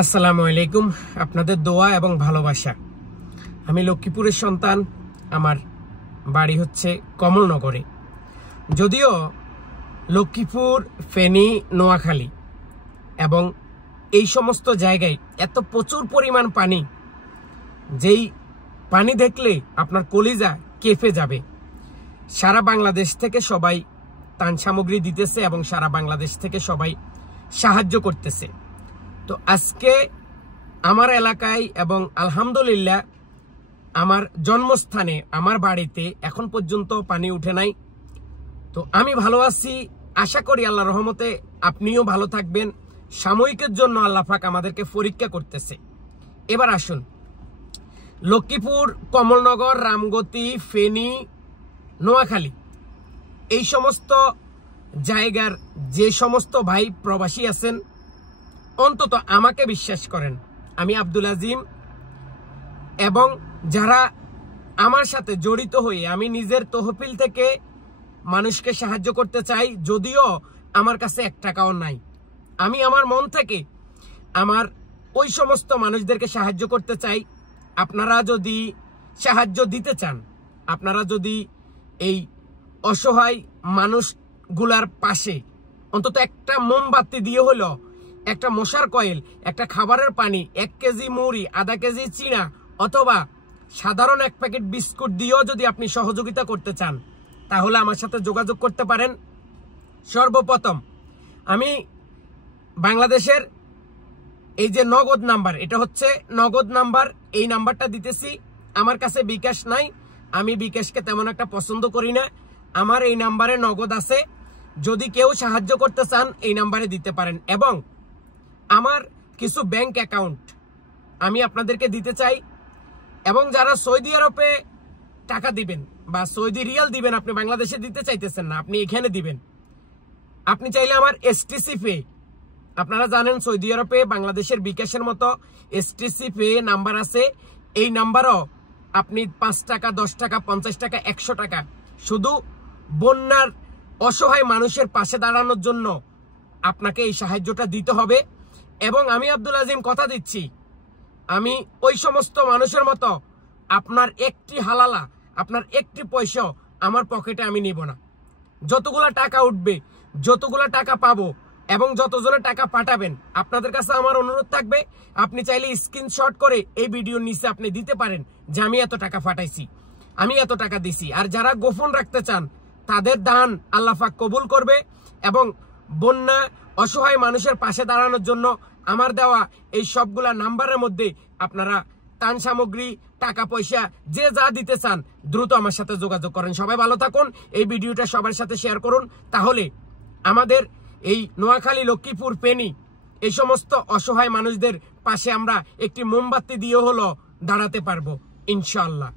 আসসালামু আলাইকুম। আপনাদের দোয়া এবং ভালোবাসা। আমি লক্ষ্মীপুরের সন্তান। আমার বাড়ি হচ্ছে কমলনগরে। যদিও লক্ষ্মীপুর, ফেনী, নোয়াখালী এবং এই সমস্ত জায়গায় এত প্রচুর পরিমাণ পানি, যেই পানি দেখলে আপনার কলিজা কেঁপে যাবে। সারা বাংলাদেশ থেকে সবাই ত্রাণ সামগ্রী দিতেছে এবং সারা বাংলাদেশ থেকে সবাই সাহায্য করতেছে। তো আজকে আমার এলাকায় এবং আলহামদুলিল্লাহ আমার জন্মস্থানে, আমার বাড়িতে এখন পর্যন্ত পানি উঠে নাই। তো আমি ভালো আছি, আশা করি আল্লাহর রহমতে আপনিও ভালো থাকবেন। সাময়িকের জন্য আল্লাহ পাক আমাদেরকে পরীক্ষা করতেছে। এবার আসুন, লক্ষ্মীপুর, কমলনগর, রামগতি, ফেনী, নোয়াখালী এই সমস্ত জায়গার যে সমস্ত ভাই প্রবাসী আছেন, অন্তত আমাকে বিশ্বাস করেন, আমি আব্দুল আজিম এবং যারা আমার সাথে জড়িত হয়ে আমি নিজের তহবিল থেকে মানুষকে সাহায্য করতে চাই, যদিও আমার কাছে 1 টাকাও নাই। আমি আমার মন থেকে আমার ওই সমস্ত মানুষদেরকে সাহায্য করতে চাই। আপনারা যদি সাহায্য দিতে চান, আপনারা যদি এই অসহায় মানুষগুলার পাশে অন্তত একটা মোমবাতি দিয়ে হলো, একটা মশার কয়েল, একটা খাবারের পানি, 1 কেজি মুড়ি, আধা কেজি চিনা অথবা সাধারণ 1 প্যাকেট বিস্কুট দিয়েও যদি আপনি সহযোগিতা করতে চান, তাহলে আমার সাথে যোগাযোগ করতে পারেন। সর্বপ্রথম আমি বাংলাদেশের এই যে নগদ নাম্বার, এটা হচ্ছে নগদ নাম্বার, এই নাম্বারটা দিতেছি। আমার কাছে বিকাশ নাই, আমি বিকাশকে তেমন একটা পছন্দ করি না। আমার এই নাম্বারে নগদ আছে, যদি কেউ সাহায্য করতে চান এই নাম্বারে দিতে পারেন। এবং আমার কিছু ব্যাংক অ্যাকাউন্ট আমি আপনাদেরকে দিতে চাই। এবং যারা সৌদি আরবে টাকা দিবেন বা সৌদি রিয়াল দিবেন, আপনি বাংলাদেশে দিতে চাইতেছেন না, আপনি এখানে দিবেন। আপনি চাইলে আমার এসটিসি পে, আপনারা জানেন সৌদি আরবে বাংলাদেশের বিকাশের মতো এসটিসি পে নাম্বার আছে। এই নাম্বারও আপনি 5 টাকা, 10 টাকা, 50 টাকা, 100 টাকা, শুধু বন্যার অসহায় মানুষের পাশে দাঁড়ানোর জন্য আপনাকে এই সাহায্যটা দিতে হবে। এবং আমি আব্দুল আজিম কথা দিচ্ছি, আমি ওই সমস্ত মানুষের মতো আপনার একটি হালালা, আপনার একটি পয়সা আমার পকেটে আমি নিব না। যতগুলা টাকা উঠবে, যতগুলা টাকা পাবো এবং যতজনের টাকা পাঠাবেন, আপনাদের কাছে আমার অনুরোধ থাকবে, আপনি চাইলে স্ক্রিনশট করে এই ভিডিওর নিচে আপনি দিতে পারেন যে আমি এত টাকা পাঠাইছি, আমি এত টাকা দিছি। আর যারা গোপন রাখতে চান তাদের দান আল্লাহ পাক কবুল করবে। এবং বন্যা অসহায় মানুষের পাশে দাঁড়ানোর জন্য আমার দেওয়া এই সবগুলা নাম্বারের মধ্যে আপনারা ত্রাণ সামগ্রী, টাকা পয়সা যে যা দিতে চান দ্রুত আমার সাথে যোগাযোগ করেন। সবাই ভালো থাকুন, এই ভিডিওটা সবার সাথে শেয়ার করুন, তাহলে আমাদের এই নোয়াখালী, লক্ষ্মীপুর, ফেনী এই সমস্ত অসহায় মানুষদের পাশে আমরা একটি মোমবাতি দিয়ে হলো দাঁড়াতে পারবো ইনশাআল্লাহ।